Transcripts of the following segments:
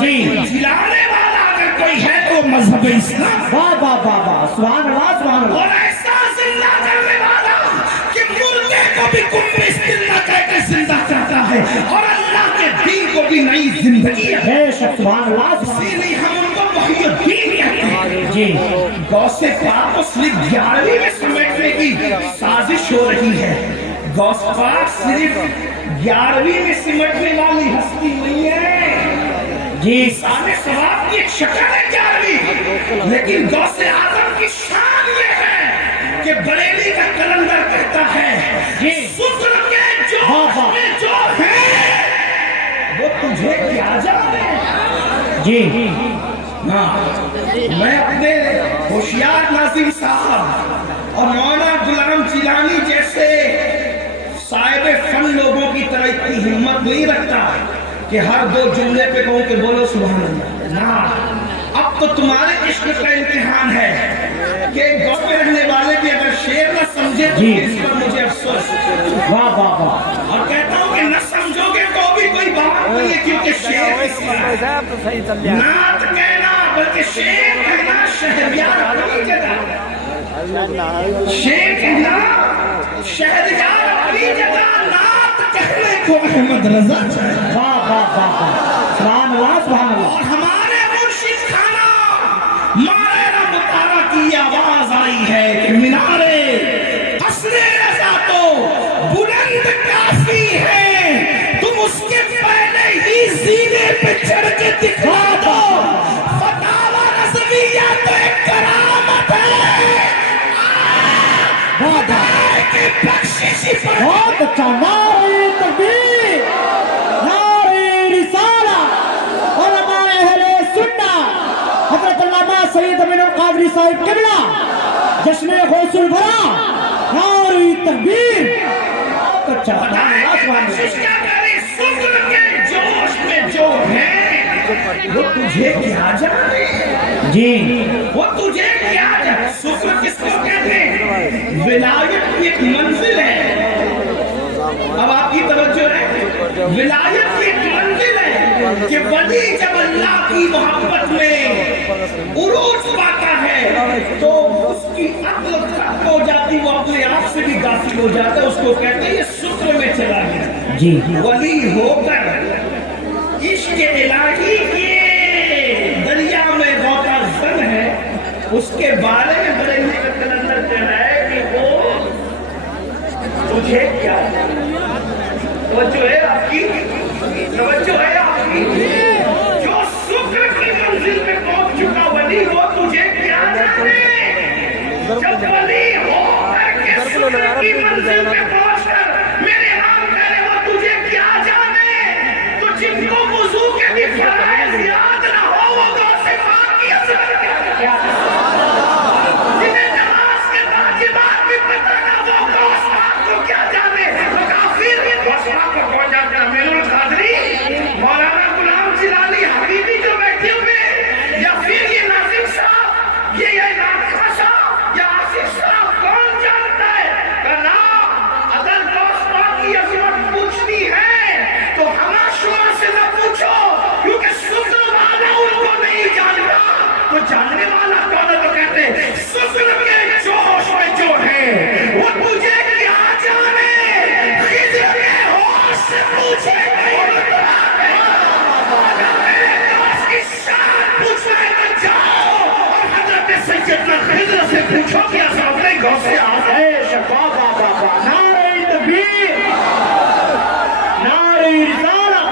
جی جلانے والا اگر کوئی ہے تو مذہب اسلام. واہ واہ واہ واہ سبحان اللہ سبحان اللہ. اور ایسا زندہ کرنے والا کہ مردے کو بھی کنبے زندہ کر کے زندہ کرتا ہے اور اللہ کے دین کو بھی نئی زندگی ہے. بے شک سبحان اللہ سبحان اسی لیے ہم ان کو محی الدین کہتے ہیں. اللہ. جی غوث پاک کو صرف 11ویں میں سمیٹنے کی سازش ہو رہی ہے. غوث پاک صرف 11ویں میں سمٹنے والی ہستی نہیں ہے. جی سامنے ثواب کی ایک شکل ہے 11ویں, لیکن غوث اعظم کی شان یہ ہے کہ بریلی کا کلندر کہتا ہے جی شکر کے جوش میں جو ہے وہ تجھے کیا جانے. جی میں اپنے ہوشیار ناظم صاحب اور مولانا غلام جیلانی جیسے صاحب فن لوگوں کی طرح اتنی ہمت نہیں رکھتا کہ ہر 2 جملے پہ کہوں کہ بولو سبحان اللہ. نا اب تو تمہارے عشق کا امتحان ہے کہ گاؤں میں رہنے والے بھی اگر شعر نہ سمجھے تو اس پر مجھے افسوس. واہ واہ واہ. اور کہتا ہوں کہ نہ سمجھو گے تو بھی کوئی بات نہیں ہے, کیونکہ شعر اس کا نعت کہنا بلکہ شعر کہنا شہریار اپنی جگہ, شعر کہنا شہریار اپنی جگہ, نعت کہنے کو محمد رضا چاہے. واہ واہ واہ واہ سبحان اللہ سبحان اللہ. اور ہمارے مرشد خانہ مارے رب تارا کی آواز آئی ہے کہ مینارے قصر رضا تو بلند کافی ہے, تم اس کے پہلے ہی سینے پہ چڑھ کے دکھا دو. فتاوی رضویہ تو ایک کرامت ہے, خدا کی بخشش پر. بہت اچھا. نعرہ تکبیر, نعرہ رسالت, علماء اہل سنت حضرت علامہ سید امین القادری صاحب قبلہ جشن غوث الورا, نعرہ تکبیر. بہت اچھا. سبحان اللہ سبحان اللہ. بخشش کیا کرے, شکر کے جوش میں جو ہے وہ تجھے کیا جانے, جی وہ تجھے کیا جانے. شکر کس کو کہتے ہیں؟ ولایت کی ایک منزل ہے. اب آپ کی توجہ ہے, ولایت کی ایک منزل ہے کہ ولی جب اللہ کی محبت میں عروج پاتا ہے تو اس کی عقل ختم ہو جاتی, وہ اپنے آپ سے بھی غافل ہو جاتا ہے. اس کو کہتے ہیں یہ شکر میں چلا گیا. جی ولی ہو کر عشق الہی کے دریا میں غوطہ زن ہے, اس کے بارے میں بریلی کا کلندر کہہ رہا ہے کہ وہ تجھے کیا. توجہ ہے آپ کی, توجہ ہے آپ کی. جو شکر کی منزل پہ پہنچ چکا ولی وہ تجھے کیا جانے. جب ولی ہو کر کے شکر کی منزل پہ پہنچ کر میرے نام کرے وہ تجھے کیا جانے, تو جن کو وضو کے بھی فرائض یاد نہ ہو وہ غوث پاک کی عظمت کیا, جنہیں نماز کے واجبات بھی پتہ نہ وہ غوث پاک کو کیا جانے. تو کافر غوث پاک کو کون جاتا ہے؟ امین القادری, مولانا غلام جیلانی, حبیبی جو بیٹھے ہوئے, یا پھر یہ ناظم صاحب, یہ ناظم صاحب یا آصف صاحب, کون جانتا ہے؟ کہنا اگر غوث پاک کی عظمت پوچھنی ہے تو ہمارا شعر سے نہ پوچھو, کیونکہ شکر والا ان کو نہیں جانتا. تو جاننے والا کون ہے؟ تو کہتے ہیں شکر کے جوش میں جو ہے وہ تجھے کیا جانے. خضر کے ہوش سے پوچھے نہیں کی شان پوچھنا ہے تو جاؤ اور حضرت سیدنا خضر سے پوچھو کہ اصحاب غوث اعظم اے شفاء واہ واہ واہ. نعرہ تکبیر, نعرہ رسالت.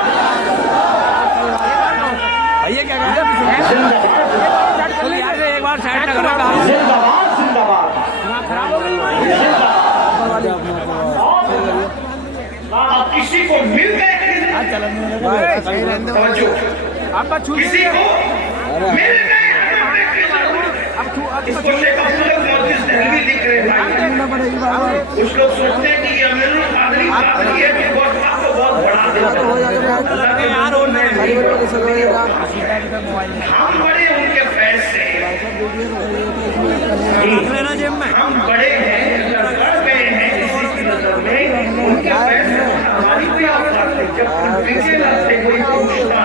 زندہ باد, ایک بار سائڈ نہ کرو. زندہ باد, زندہ باد. اب کسی کو مل گئے توجہ, کسی کو مل گئے اس کو شیخ عبداللہ محدث دہلوی لکھ رہے ہیں. کچھ لوگ سوچتے ہیں کہ یہ امیر القادری قادری ہے کہ غوث پاک کو بہت بڑا دیتا ہے. ہم بڑے ان کے فیض سے, ہم بڑے ہیں, لڑ گئے ہیں کسی کی نظر میں, ان کے فیض سے ہماری کوئی آپ بات نہیں. جب تم پیچھے نہ تھے کوئی پوچھتا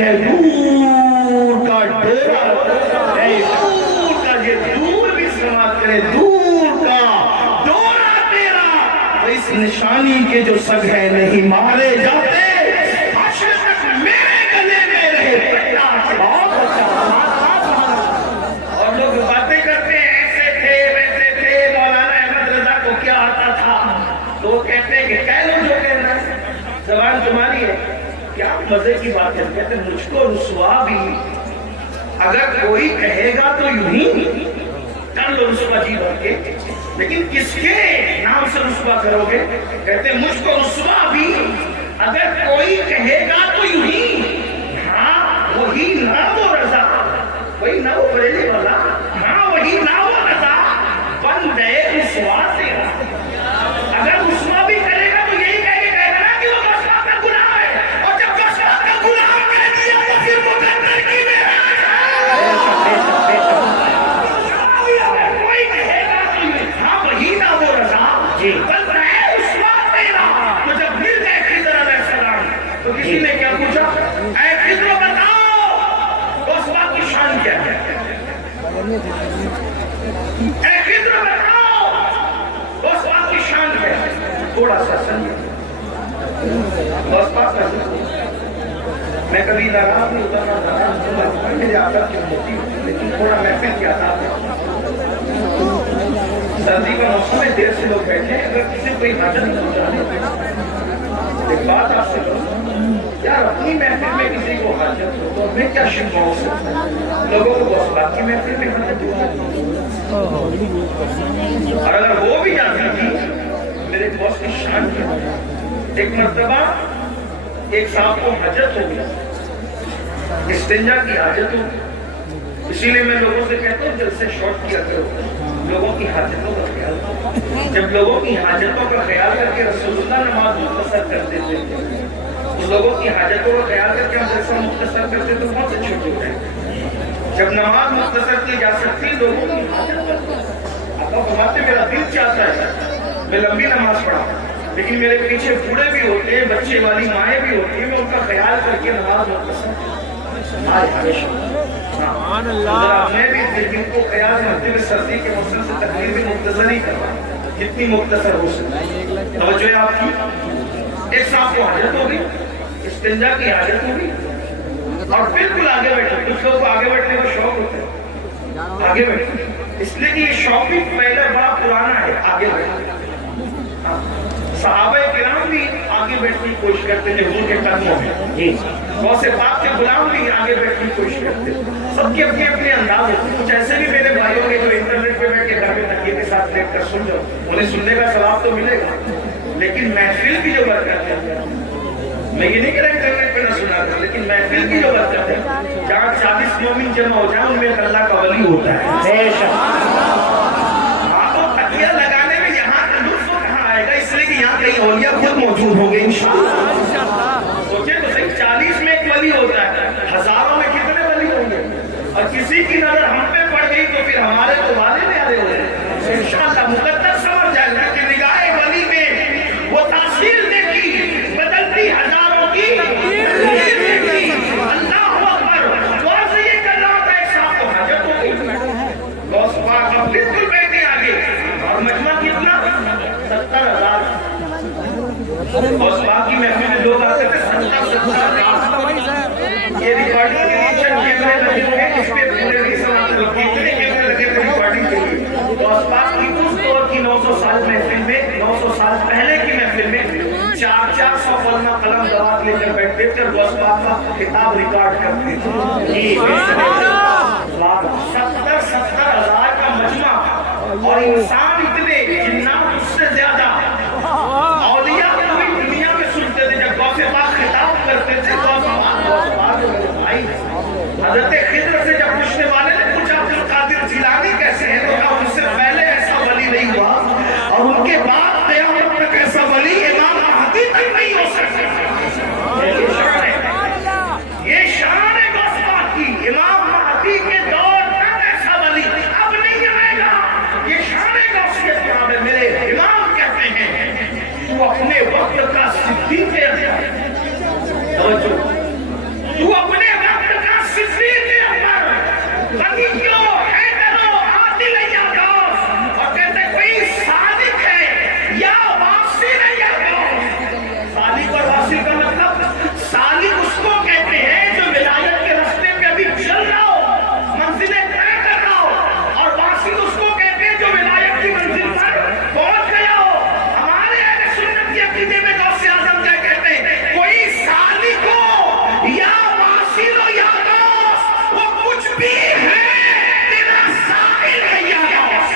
ہے دور کا ڈیرا، دور کا، یہ دور بھی سماعت کرے، دور کا ڈورا تیرا، اس نشانی کے جو سگ ہے نہیں مارے جاتے، حشر تک میرے گلے میں رہے۔ اور لوگ باتیں کرتے ہیں ایسے تھے ویسے تھے، مولانا احمد رضا کو کیا آتا تھا، تو وہ کہتے ہیں کہ کہہ لو جو کہنا ہے، زبان تمہاری ہے۔ کیا مزے کی بات ہے، کہتے ہیں مجھ کو رسوا بھی اگر کوئی کہے گا تو یوں ہی کر لو رسوا جی بھر کے، لیکن کس کے نام سے رسوا کرو گے؟ کہتے ہیں مجھ کو رسوا بھی اگر کوئی کہے گا تو یوں ہی، ہاں وہی نہ وہ رضا، وہی نہ وہ بریلی والا، ہاں وہی نہ وہ رضا، بن گئے رسوا تیرا۔ اگر رسوا بھی کرے گا تو یہی کہہ کے کہے گا نا کہ وہ گسوا کا گناہ ہے، اور جب گسوا کا گناہ کہہ دیا تو پھر مقدر کی معراج ہے۔ کوئی کہے گا تو ہاں وہی نہ وہ رضا، بن گئے رسوا تیرا۔ تو جب مل گئے خضر علیہ السلام تو کسی نے کیا پوچھا، اے خضر بتاؤ گسوا کی شان کیا ہے؟ اے خضر بتاؤ گسوا کی شان کیا ہے؟ تھوڑا سا سنیے، گسوا کا میں کبھی ناراض نہیں ہوتا، ناراض میرے آقا کی ہوتی، لیکن تھوڑا محفل کیا تھا، سردی کا موسم ہے، دیر سے لوگ بیٹھے ہیں، اگر کسی کوئی حاجت نہیں جانے، ایک بات آپ سے کروں، یار اپنی محفل میں کسی کو حاجت ہو تو میں کیا شکوا ہو سکتا ہے؟ لوگوں کو گوسوا کی محفل میں حاجت ہو، اور اگر وہ بھی جانتی تھی میرے باس کی شان کیا، ایک مرتبہ ایک صاحب کو حاجت ہو گیا، استنجا کی حاجت ہو، اسی لیے میں لوگوں سے کہتا ہوں جلسے شارٹ کیا کرو، لوگوں کی حاجتوں کا خیال، جب لوگوں کی حاجتوں کا خیال کر کے رسول اللہ نماز مختصر کرتے تھے، لوگوں کی حاجتوں کا خیال کر کے ہم جیسا مختصر کرتے تو بہت اچھے ہوتے ہیں۔ جب نماز مختصر کی جا سکتی لوگوں کی حاجت کرتے، آپ فرماتے میرا دل چاہتا ہے میں لمبی نماز پڑھا، لیکن میرے پیچھے بوڑھے بھی ہوتے ہیں، بچے والی مائیں بھی ہوتی ہیں، میں ان کا خیال کر کے نماز مختصر میں بھی دن کو خیال کرتے ہوئے سردی کے موسم سے تقریر بھی مختصر ہی کروا، جتنی مختصر ہو سکتی۔ توجہ ہے آپ کی؟ ایک صاحب کو حاجت ہوگی، استنجا کی حاجت ہوگی، اور بالکل آگے بیٹھے، کچھ لوگ آگے بیٹھنے کا شوق ہوتا ہے، آگے بیٹھے، اس لیے کہ یہ شوق بھی پہلے بڑا پرانا ہے، آگے بیٹھے۔ صحابہ کرام بھی آگے بیٹھنے کی کوشش کرتے ہیں حضور کے قدموں میں، غوث پاک کے غلام بھی آگے بیٹھنے کی کوشش کرتے ہیں، سب کے اپنے اپنے انداز ہوتے ہیں۔ کچھ ایسے بھی میرے بھائیوں کے جو انٹرنیٹ پہ بیٹھ کے گھر میں تکیے کے ساتھ دیکھ کر سن جاؤ، انہیں سننے کا ثواب تو ملے گا، لیکن محفل کی جو برکت ہے، میں یہ نہیں کہہ رہا انٹرنیٹ پہ نہ سنا کروں، لیکن محفل کی جو برکت ہے، جہاں 40 مومن جمع ہو جائیں ان میں اللہ کا ولی ہوتا ہے۔ آپ کو تکیہ لگانے میں یہاں کا لطف کہاں آئے گا، اس لیے کہ یہاں کئی اولیاء خود موجود ہوں گے انشاءاللہ۔ سوچیں تو صحیح، 40 میں ایک ولی ہوتا ہے، ہزاروں میں کتنے ولی ہوں گے، اور کسی کی نظر ہم پہ پڑ گئی تو پھر ہمارے تو والے پیارے ہو گئے انشاءاللہ۔ مقدس سمجھ جائے گا کہ نگاہ ولی میں وہ تاثیر دیکھی، بدلتی ہزاروں کی تقدیر دیکھی۔ اللہ اکبر، غور سے یہ کر رہا تھا، ایک صاحب کو حاجت ہو گئی، غوث پاک اب بالکل بیٹھے آگے، اور مجمع کتنا 70,000۔ غوث پاک کی محفل میں لوگ آتے تھے 70,000۔ یہ ریکارڈنگ کیمرے لگے ہوئے ہیں، اس پہ پورے نہیں سناتے لوگ، کتنے کیمرے لگے تھے ریکارڈنگ کے لیے۔ غوث پاک کی اس دور کی 900 سال محفل میں، 900 سال پہلے کی محفل میں 400 قلم قلم دوات لے کر بیٹھتے تھے، غوث پاک کا خطاب ریکارڈ کرتے تھے۔ 70,000 کا مجمع، اور انسان اتنے، جنات اس سے زیادہ، اولیاء پوری دنیا میں سنتے تھے۔ جب غوث پاک خطاب کرتے تھے، غوث پاک بھائی حضرت خضر سے جب پوچھنے والے نے پوچھا عبد القادر جیلانی کیسے ہیں، تو کہا ان سے پہلے ایسا ولی نہیں ہوا، اور ان کے بعد قیامت تک ایسا ولی امام مہدی تک نہیں ہو سکتا۔ یہ شان ہے غوث پاک کی، امام مہدی کے دور تک ایسا ولی اب نہیں آئے گا، یہ شان ہے غوث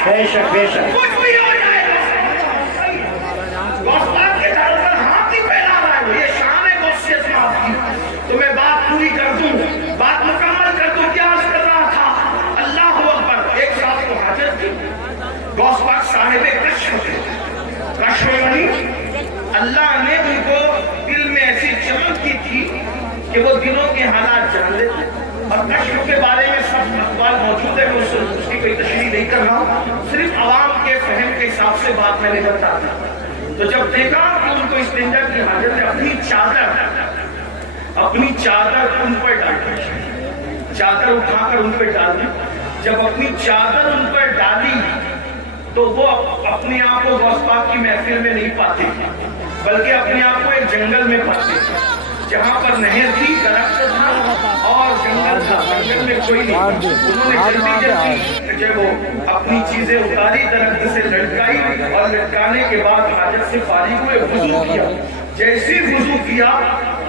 بے شک بے شک کچھ بھی ہو جائے گوسپاک کے دار پر ہاتھ ہی پھیلا رہا ہے. یہ شان ہے غوث اسماعیل کی. تو میں بات پوری کر دوں, بات مکمل کر دوں. کیا عرض کر رہا تھا؟ اللہ اکبر. ایک ساتھ کو حاجت کی غوث پاک صاحب کشف تھے. کشف یعنی اللہ نے ان کو دل میں ایسی چمک کی تھی کہ وہ دلوں کے حالات جان لیتے. اور کشف کے بارے میں سب اقوال موجود ہے, اس کی کوئی تشریح نہیں کر رہا, صرف عوام کے فہم کے حساب سے بات میں نے بتایا. تو جب دیکھا کہ ان کو استنجا کی حاجت ہے, اپنی چادر ان پر ڈال دی, چادر اٹھا کر ان پر ڈال دی. جب اپنی چادر ان پر ڈالی تو وہ اپنے آپ کو غوث پاک کی محفل میں نہیں پاتے, بلکہ اپنے آپ کو ایک جنگل میں پاتے جہاں پر نہر تھی, درخت تھا اور جنگل تھا. جنگل میں کوئی نہیں. انہوں نے جلدی جلدی جب وہ اپنی چیزیں اتاری, درخت سے لٹکائی اور لٹکانے کے بعد حاجت سے فارغ ہوئے, وضو کیا. جیسے وضو کیا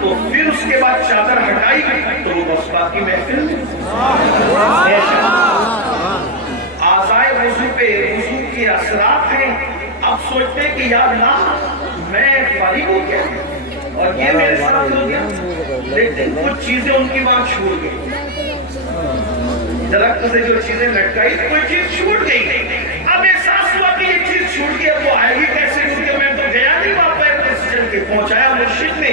تو پھر اس کے بعد چادر ہٹائی تو وہ غوث پاک کی محفل میں. آزائے وضو پہ وضو کے اثرات ہیں. اب سوچتے ہیں کہ یا اللہ میں فارغ ہو گیا اور یہ میرے ساتھ ہو گیا, لیکن کچھ چیزیں ان کی وہاں چھوٹ گئی. درخت سے جو چیزیں لٹکائی کوئی چیز چھوٹ گئی. اب احساس ہوا کہ یہ چیز چھوٹ گئی, اب وہ آئے گی کیسے, کیونکہ میں تو گیا نہیں وہاں پہ چل کے پہنچایا مسجد میں.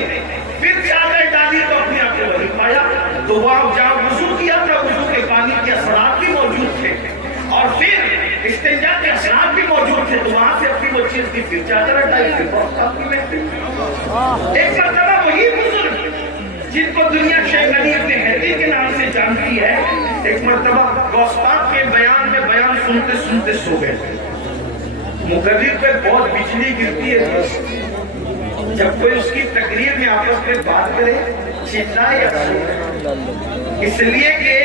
پھر چادر ڈالی تو اپنے آپ کو وہی پایا. تو وہاں جہاں وضو کیا تھا وضو کے پانی کے اثرات بھی موجود تھے اور پھر استنجا کے اثرات بھی موجود تھے. تو وہاں سے اپنی وہ چیز کی پھر چادر ہٹائی, پھر بہت کافی محفل. ایک مرتبہ وہی بزرگ جن کو دنیا شیخ علی ابن حیدی کے نام سے جانتی ہے, ایک مرتبہ غوث پاک کے بیان میں بیان سنتے سنتے سو گئے. مقرر پہ بہت بجلی گرتی ہے, جب کوئی اس کی تقریر میں آپس میں بات کرے چلائے یا سوئے, اس لیے کہ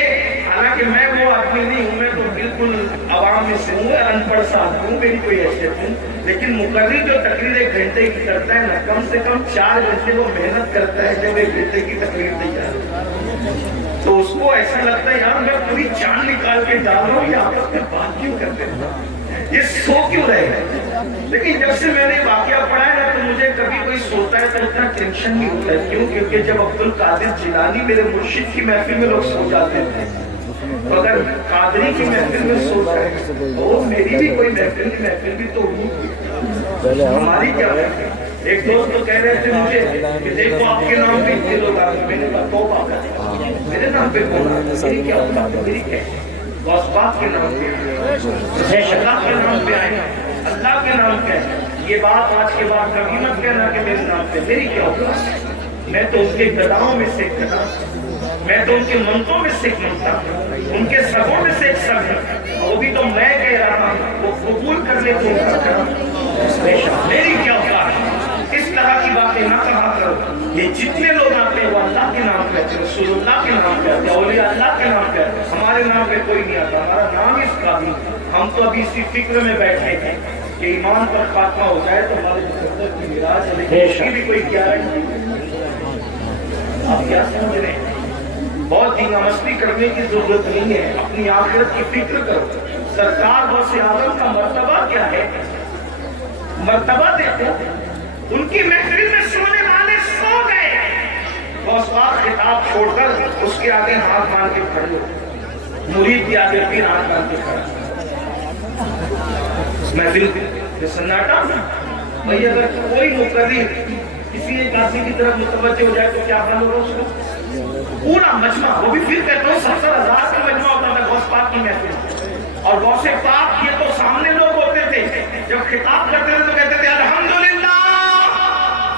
حالانکہ میں وہ آدمی نہیں ہوں, میں تو بالکل عوام میں سے ہوں, ان پڑھ سا آدمی ہوں, میری کوئی حیثیت نہیں. لیکن مقرر جو تقریر 1 گھنٹے کی کرتا ہے نا, کم سے کم 4 گھنٹے وہ محنت کرتا ہے جب 1 گھنٹے کی تقریر تیار. تو اس کو ایسا لگتا ہے یار میں پوری جان نکال کے ڈال رہا ہوں, یہ آپس میں بات کیوں کرتے ہیں, یہ سو کیوں رہے. لیکن جب سے میں نے واقعہ پڑھا ہے نا تو مجھے کبھی کوئی سوتا ہے تو اتنا ٹینشن نہیں ہوتا ہے. کیوں؟ کیونکہ جب عبد القادر جیلانی میرے مرشد کی محفل میں لوگ سو جاتے تھے, اگر قادری کی محفل میں سو جائے تو میری بھی کوئی محفل بھی تو ہوئی, ہماری کیا ہے. ایک دوست تو کہہ رہے تھے مجھے کہ دیکھو آپ کے نام پہ اتنے لوگ آ گئے. میں نے کہا توبہ کر, میرے نام پہ کون آ گیا, میری کیا ہوتا, میری کیا غوث پاک کے نام پہ, اللہ کے نام پہ آئے, اللہ کے نام پہ. یہ بات آج کے بعد کبھی مت کہنا کہ میرے نام پہ, میری کیا ہوگا. میں تو اس کے گداؤں میں سے ایک گدا, میں تو ان کے منتوں میں سے ایک منتا, ان کے سبوں میں سے ایک سب ہے. وہ بھی تو میں کہہ رہا ہوں, وہ قبول کرنے کو میری کیا ہوگا. اس طرح کی باتیں نہ کہا کرو. یہ جتنے لوگ آتے ہیں وہ اللہ کے نام کہتے ہیں, رسول اللہ کے نام کہتے ہیں, اولیاء اللہ کے نام کہتے ہیں. ہمارے نام پہ کوئی نہیں آتا, ہمارا نام اس کا بھی. ہم تو ابھی اسی فکر میں بیٹھے ہیں کہ ایمان پر خاتمہ ہو جائے تو ہمارے مقدر کی میراث ہے, لیکن اس کی بھی کوئی گارنٹی نہیں. آپ کیا سمجھ رہے ہیں؟ بہت دھینا مستی کرنے کی ضرورت نہیں ہے, اپنی آخرت کی فکر کرو. سرکار غوث اعظم کا مرتبہ کیا ہے, مرتبہ دیکھو. ان کی محفل میں سونے والے سو گئے, غوث پاک خطاب چھوڑ کر اس کے آگے ہاتھ مان کے کھڑے ہو, مرید کے آگے پھر ہاتھ مان کے کھڑے. محفل سناٹا بھائی, اگر کوئی مقرر کسی ایک آدمی کی طرف متوجہ ہو جائے تو کیا حال ہوگا اس کو. پورا مجمع, وہ بھی پھر کہتا ہوں 70,000 کا مجمع ہوتا تھا غوث پاک کی محفل. اور غوث پاک یہ تو سامنے لوگ ہوتے تھے, جب خطاب کرتے تھے تو کہتے تھے الحمدللہ,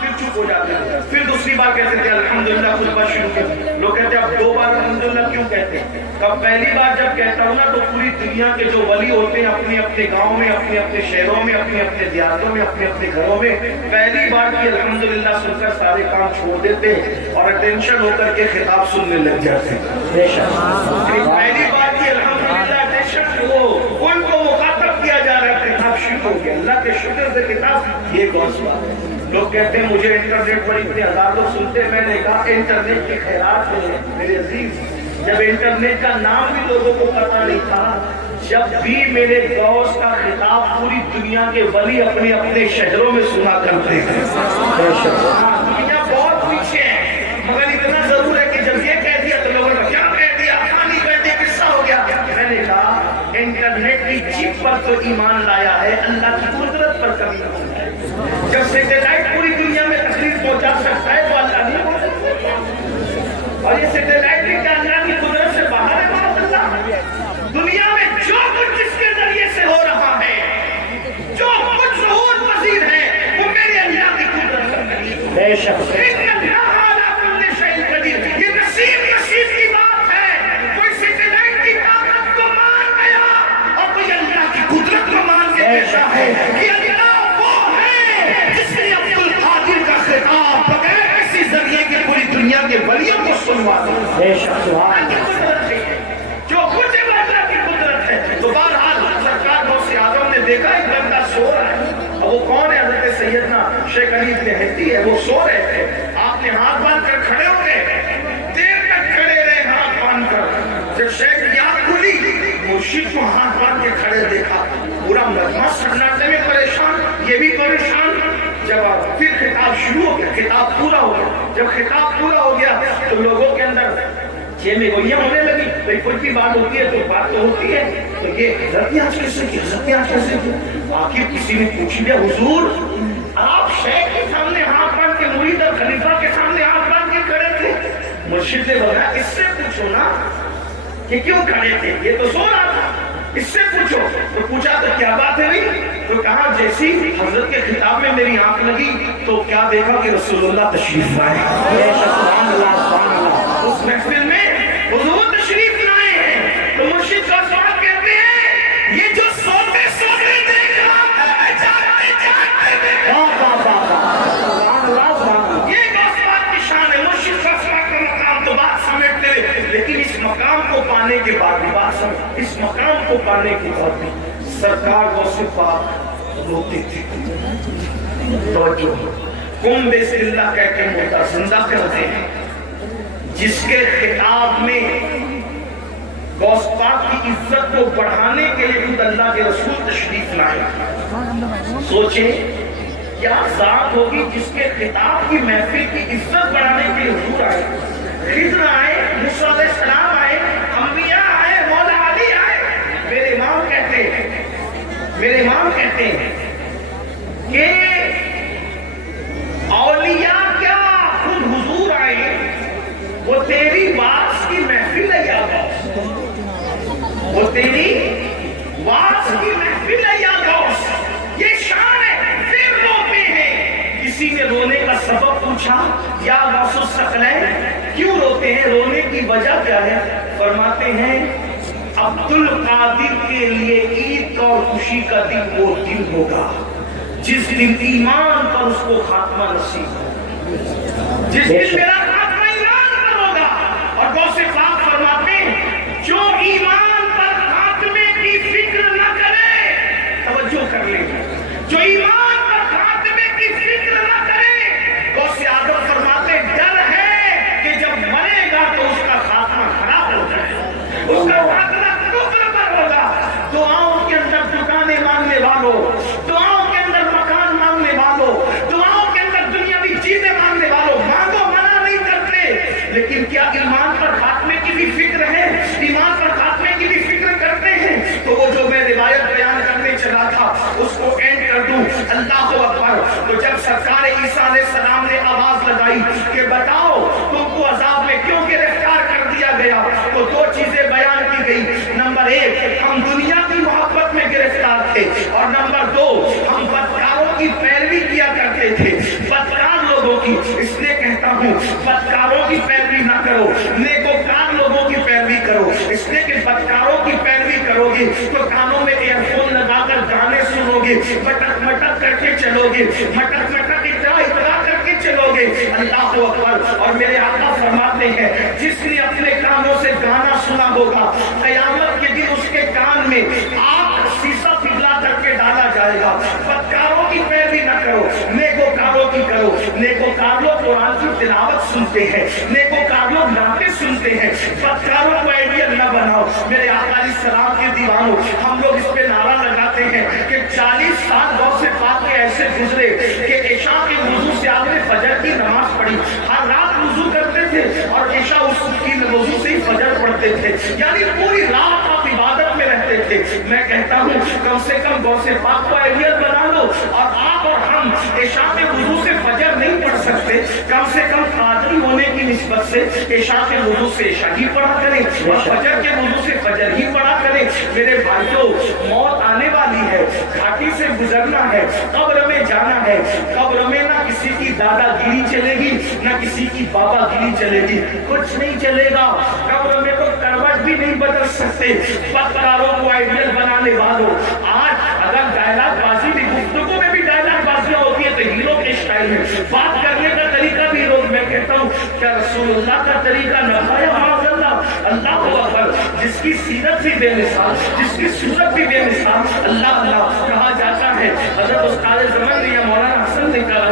پھر چپ ہو جاتے تھے, پھر دوسری بار کہتے تھے الحمدللہ, خطبہ شروع کرتے. لوگ کہتے ہیں اب 2 بار الحمدللہ کیوں کہتے ہیں. اب پہلی بار جب کہتا ہوں نا تو پوری دنیا کے جو ولی ہوتے ہیں اپنے اپنے گاؤں میں, اپنے اپنے شہروں میں, اپنے اپنے دیہاتوں میں, اپنے اپنے گھروں میں پہلی بار کی الحمدللہ سن کر سارے کام چھوڑ دیتے اور اٹینشن ہو کر کے خطاب سننے لگ جاتے. پہلی بار کی الحمدللہ اٹینشن ہو, ان کو مخاطب کیا جا رہا ہے, خطاب شروع ہو گیا. اللہ کے شکر سے خطاب یہ غوث پاک. لوگ کہتے ہیں مجھے انٹرنیٹ پر اتنے ہزار لوگ سنتے ہیں. میں نے کہا انٹرنیٹ کے خیرات میں میرے عزیز, جب انٹرنیٹ کا نام بھی لوگوں کو پتا نہیں تھا, جب بھی میرے غوث کا خطاب پوری دنیا کے ولی اپنے اپنے شہروں میں سنا کرتے ہیں. دنیا بہت پیچھے ہے، مگر اتنا ضرور ہے کہ جب یہ کہہ دیا تو لوگوں نے کیا کہہ دیا، کہانی کہہ دیا، قصہ ہو گیا. میں نے کہا انٹرنیٹ کی چپ پر تو ایمان لایا ہے، اللہ کی قدرت پر کبھی نہیں ہے. جب سیٹلائٹ پوری دنیا میں تقریر پہنچا سکتا ہے تو اللہ نہیں پہنچا سکتا. اور یہ سیٹلائٹ بھی کیا اللہ کی قدرت سے باہر ہے؟ دنیا میں جو کچھ جس کے ذریعے سے ہو رہا ہے، جو کچھ ظہور پذیر ہے، وہ میرے اللہ کی قدرت پر نہیں ہے. بے شک یہ نصیب کی بات ہے. کوئی سیٹلائٹ کی طاقت کو مان گیا اور کوئی اللہ کی قدرت کو مان کے بیٹھا ہے. یہ اللہ وہ ہے جس نے عبد القادر کا خطاب بغیر کسی ذریعے کے پوری دنیا کے ولیوں کو سنوا دیا. بے شک سبحان اللہ. جو کچھ اللہ کی قدرت ہے. تو بہرحال سرکار غوث اعظم نے دیکھا ایک بندہ سو رہا ہے. اب وہ کون ہے؟ حضرت سیدنا شیخ علی بن ہیتی ہے. وہ سو رہے تھے. آپ نے ہاتھ باندھ کر کھڑے ہو گئے، دیر تک کھڑے رہے ہاتھ باندھ کر. جب شیخ کی آنکھ کھلی، مرشد کو ہاتھ باندھ کے کھڑے دیکھا. پورا مجمع سناٹے میں پریشان، یہ بھی پریشان. جب پھر خطاب شروع ہو گیا، خطاب پورا ہو گیا. جب خطاب پورا ہو گیا تو لوگوں کے اندر یہ میں گوئیاں ہونے لگی. بھئی کوئی بھی بات ہوتی ہے تو بات تو ہوتی ہے. تو یہ حضرت آج کیسے کی، حضرت آج کیسے کی. آخر کسی نے پوچھ لیا، حضور آپ شیخ کے سامنے ہاتھ باندھ کے، مرید اور خلیفہ کے سامنے ہاتھ باندھ کے کھڑے تھے. مرشد نے بولا اس سے پوچھو نا کہ کیوں کھڑے تھے، یہ تو سو رہا تھا، اس سے پوچھو. تو پوچھا تو کیا بات ہے بھائی؟ تو کہا جیسی حضرت کے خطاب میں میری آنکھ لگی تو کیا دیکھا کہ رسول اللہ تشریف لائے. سبحان اللہ سبحان اللہ. اس محفل میں حضور تشریف لائے ہیں. تو مرشد کا سوال کہتے ہیں یہ جو سوتے سوتے دیکھ رہا ہے، جاگتے جاگتے دیکھ رہا ہے. یہ غوث پاک کی شان ہے. مرشد کا سوال کا مقام تو بات سمیٹتے ہوئے، لیکن اس مقام کو پانے کے بعد بھی بات سمجھ، اس مقام کو پانے کے بعد بھی سرکار غوث پاک روتے تھے. توجہ، قم بسم اللہ کہہ کے مردہ زندہ کرتے ہیں. جس کے خطاب میں غوث پاک کی عزت کو بڑھانے کے لیے خود اللہ کے رسول تشریف لائے. سوچیں کیا ذات ہوگی جس کے خطاب کی محفل کی عزت بڑھانے کے لیے حضور آئے. خضر آئے، موسیٰ علیہ السلام آئے، انبیاء آئے، مولا علی آئے. میرے امام کہتے ہیں کہ اولیاء کیا خود حضور آئے، وہ تیری واس کی محفل ہے یا غوث، وہ تیری واس کی محفل ہے یا غوث. یہ شان ہے. پھر روتے ہیں. کسی نے رونے کا سبب پوچھا، یا غوث الثقلین کیوں روتے ہیں، رونے کی وجہ کیا ہے؟ فرماتے ہیں عبد القادر کے لیے عید کا اور خوشی کا دن وہ دن ہوگا جس دن ایمان پر اس کو خاتمہ نصیب ہوگا، جس دن میرا خاتمہ ایمان پر ہوگا. اور غوث پاک فرماتے ہیں جو ایمان پر خاتمے کی فکر نہ کرے، توجہ کر لیں، جو ایمان پر خاتمے کی فکر نہ کرے، غوث اعظم فرماتے ہیں ڈر ہے کہ جب مرے گا تو اس کا خاتمہ خراب ہو جائے، اس کا خاتمہ کفر پر ہوگا. دعاؤں کے اندر دکانیں مانگنے والوں، دعاؤں کے اندر مکان مانگنے والوں، دعاؤں کے اندر دنیاوی چیزیں مانگنے والوں، مانگو منع نہیں کرتے، لیکن کیا ایمان پر خاتمے کی بھی فکر ہے؟ ایمان پر خاتمے کی بھی فکر کرتے ہیں. تو وہ جو میں روایت بیان کرنے چلا تھا اس کو اینڈ کر دوں. اللہ اکبر. تو جب سرکار عیسیٰ علیہ السلام نے آواز لگائی کہ بتاؤ تم کو عذاب میں کیوں گرفتار کر دیا گیا، تو دو چیزیں بیان کی گئی. نمبر ایک، ہم دنیا کی محبت میں گرفتار تھے، اور نمبر دو، ہم بدکاروں کی پیروی کیا کرتے تھے، بدکار لوگوں کی. اس لیے کہتا ہوں بدکاروں کی پیروی نہ کرو، نیکوکار لوگوں کی پیروی کرو. اس لیے کہ بدکاروں کی پیروی کرو گے تو کانوں میں ایئر فون لگا کر گانے سنو گے، مٹک مٹک کر کے چلو گے، مٹک مٹک اطلاع کر کے چلو گے. اللہ اکبر. اور میرے آقا فرماتے ہیں جس نے اپنے کانوں سے گانا سنا ہوگا، قیامت کے دن اس کے کان میں آگ سیسا پگھلا کر کے ڈالا جائے گا. بدکاروں کی پیروی نہ کرو، نیکوکاروں کی کرو. نیکوکار لوگ قرآن کی تلاوت سنتے ہیں، نیکوکار لوگ نعتیں سنتے ہیں. بدکاروں کو آئیڈیل نہ بناؤ. میرے آقا علیہ السلام کے دیوانوں، ہم لوگ اس پہ نعرہ لگاتے ہیں کہ 40 سال غوث پاک کے ایسے گزرے کہ عشاء کے وضو سے آپ نے فجر کی نماز پڑھی، ہر رات وضو کرتے تھے اور عشاء اس کی وضو سے ہی فجر پڑھتے تھے، یعنی پوری رات آپ عبادت میں رہتے تھے۔ میں کہتا ہوں کم سے کم غوث پاک کو اہلیت بنا لو، اور آپ اور ہم عشاء کے وضو سے فجر نہیں پڑھ سکتے، کم سے کم قادری ہونے کی نسبت سے عشاء کے وضو سے عشاء ہی پڑھا کریں اور فجر کے وضو سے فجر ہی پڑھا کریں۔ میرے بھائیوں، موت آنے والی ہے، گھاٹی سے گزرنا ہے، قبر میں جانا ہے، قبر میں نہ کسی کی دادا گیری چلے گی نہ کسی کی بابا گیری چلے گی، کچھ نہیں چلے گا، قبر میں تو کروٹ بھی نہیں بدل سکتے۔ بدکاروں کو آئیڈیل بنانے والوں، آج اگر ڈائلاگ بازی بھی، گفتگو میں بھی ڈائلاگ بازیاں ہوتی ہے تو ہیرو کے اسٹائل میں بات کرنے کا طریقہ بھی ہیرو، میں کہتا ہوں کیا رسول اللہ کا طریقہ نہ پایا؟ معاذ اللہ، اللہ اکبر، جس کی سیرت بھی بے مثال، جس کی صورت بھی بے مثال، اللہ اللہ کہا جاتا ہے۔ حضرت استاد زمان نے یا مولانا حسن نے کہا،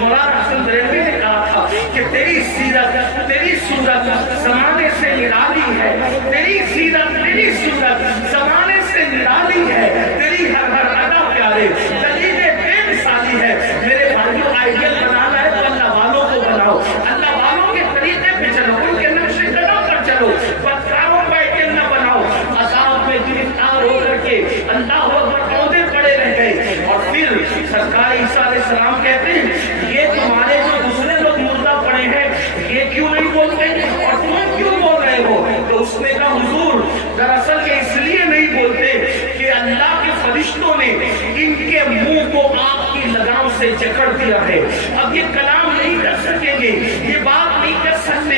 مولانا حسن بریلوی نے کہا تھا کہ تیری سیرت، تیری صورت زمانے سے نرالی ہے، تیری سیرت، تیری صورت زمانے سے نرالی ہے، تیری ہر ہر ادا پیارے دلیل بے مثالی ہے۔ میرے بھائیوں، آئیڈیل بنانا ہے تو اللہ والوں کو بناؤ، اللہ والوں کے طریقے پہ چلو، ان کے نقش قدم پر چلو، بدکاروں کو آئیڈیل نہ بناؤ۔ عذاب میں گرفتار ہو کر کے اللہ اکبر عہدے پڑے رہ گئے، اور پھر سرکار عیسیٰ علیہ السلام کہتے ہیں یہ تمہارے جو دوسرے لوگ مردہ پڑے ہیں یہ کیوں نہیں بولتے اور تم کیوں بول رہے ہو؟ تو اس نے کہا حضور دراصل کہ اس لیے نہیں بولتے کہ اللہ کے فرشتوں نے ان کے منہ کو آپ کی لگام سے جکڑ دیا ہے، اب یہ کلام نہیں کر سکیں گے، یہ بات نہیں کر سکتے،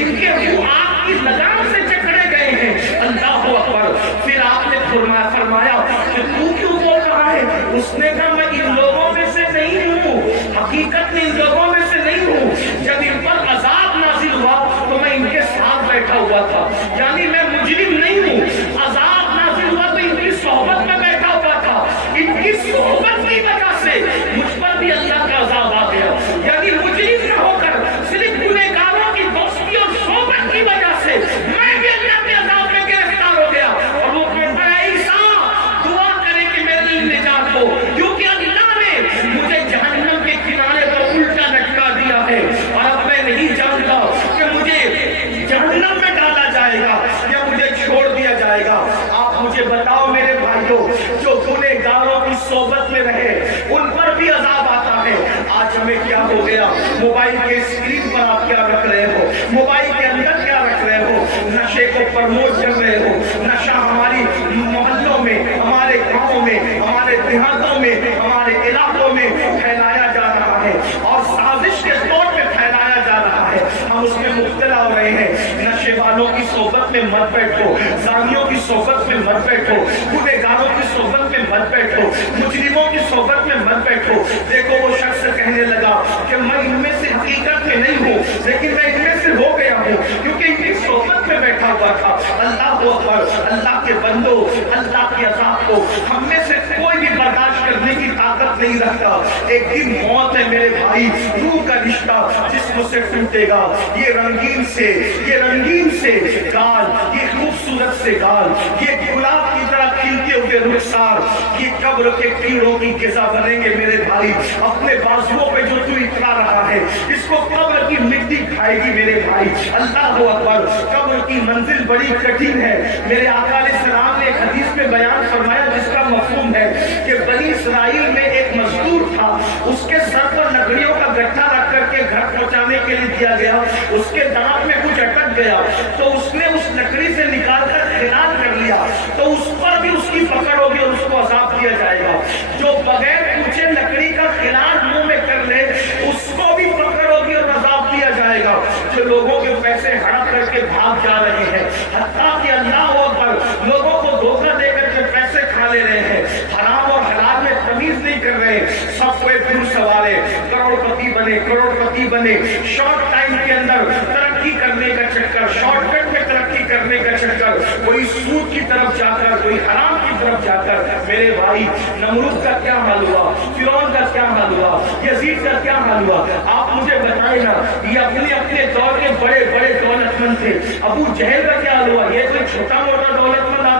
ان کے منہ آپ کی لگام سے جکڑے گئے ہیں۔ اللہ اکبر۔ پھر آپ نے فرمایا کہ تو کیوں بول رہا ہے؟ اس نے کہا میں ان لوگوں میں سے نہیں ہوں، حقیقت میں ان لوگوں میں سے نہیں ہوں، جب ان پر عذاب نازل ہوا تو میں ان کے ساتھ بیٹھا ہوا تھا، یعنی میں مجرم نہیں ہوں، عذاب نازل ہوا تو ان کی صحبت میں بیٹھا ہوا تھا، ان کی صحبت کی وجہ سے مجھ پر بھی اللہ کا عذاب آ گیا، یعنی مجرم نہ ہو کر صرف گنہگاروں کی دوستی اور صحبت کی وجہ سے میں بھی اللہ کے عذاب میں گرفتار ہو گیا۔ اور وہ کہتا ہے عیسیٰ دعا کرے کہ میری نجات ہو، کیونکہ اللہ نے مجھے جہنم کے کنارے پر الٹا لٹکا دیا ہے، اور اب میں نہیں جانتا کہ مجھے جہنم میں ڈالا جائے گا یا مجھے چھوڑ دیا جائے گا۔ آپ مجھے بتاؤ میرے بھائیوں، جو گنہگاروں کی صحبت میں رہے ان پر بھی عذاب آتا ہے۔ آج ہمیں کیا ہو گیا؟ موبائل کے اسکرین پر آپ کیا رکھ رہے ہو، موبائل کے اندر کیا رکھ رہے ہو، نشے کو پروموٹ کر رہے ہو، نشہ ہماری محلوں میں، ہمارے گاؤں میں، ہمارے دیہاتوں میں، ہمارے علاقوں میں پھیلایا جا رہا ہے اور سازش کے طور پہ پھیلایا جا رہا ہے، ہم اس میں مبتلا ہو رہے ہیں۔ نشے والوں کی صحبت میں مت بیٹھو، زانیوں کی صحبت میں مت بیٹھو، گنہگاروں کی صحبت میں مت بیٹھو، مجرموں کی صحبت میں مت بیٹھو۔ دیکھو وہ شخص کہنے لگا کہ میں ان میں سے حقیقت میں نہیں ہوں، لیکن میں ان میں سے ہو گیا ہوں کیونکہ ان کی صحبت میں بیٹھا ہوا تھا۔ اللہ اکبر۔ اللہ کے بندو، اللہ کے عذاب کو ہم میں سے کوئی بھی برداشت کرنے کی طاقت نہیں رکھتا۔ ایک دن موت ہے میرے بھائی، روح کا رشتہ جسم سے ٹوٹے گا، یہ رنگین سے گال، یہ خوبصورت سے گال، یہ گلاب کی طرح کھلتے ہوئے رخسار، یہ قبر کے کیڑوں کی غذا بنیں گے میرے بھائی۔ اپنے بازوؤں پہ جو تو اترا رہا ہے اس کو قبر کی مٹی کھائے گی میرے بھائی۔ اللہ اکبر۔ قبر کی منزل بڑی کٹھن ہے۔ میرے آقا علیہ السلام نے ایک حدیث میں بیان فرمایا جس کا مفہوم ہے کہ بنی اسرائیل میں ایک مزدور تھا، اس کے سر پر لکڑیوں کا گٹھا رکھ کر کے گھر پہنچانے کے لیے دیا گیا، اس کے دانت میں کچھ اٹک گیا تو اس نے اس لکڑی سے نکال کر خلال کر لیا تو اس پر بھی اس کی پکڑ ہوگی اور اس کو عذاب دیا جائے گا۔ جو بغیر پوچھے لکڑی کا خلال منہ میں کر لے اس کو بھی پکڑ ہوگی اور عذاب دیا جائے گا۔ جو لوگوں کے پیسے ہڑپ کر کے بھاگ جا رہے ہیں، حتیٰ کہ اللہ اکبر لوگوں کو دھوکہ دے کر کے پیسے کھا لے رہے ہیں، حرام اور حلال میں تمیز نہیں کر رہے، سب کو دور سوارے، کروڑپتی بنے، شارٹ ٹائم کے اندر ترقی کرنے کا چکر، شارٹ کٹ میں ترقی کرنے کا چکر، کوئی سود کی طرف جا کر، کوئی حرام کی طرف جا کر۔ میرے بھائی، نمرود کا کیا حال ہوا، فرعون کا کیا حال ہوا، یزید کا کیا حال ہوا؟ آپ مجھے بتائیں نا، یہ اپنے دور کے بڑے دولت مند تھے۔ ابو جہل کا کیا حال ہوا؟ یہ کوئی چھوٹا موٹا دولت مند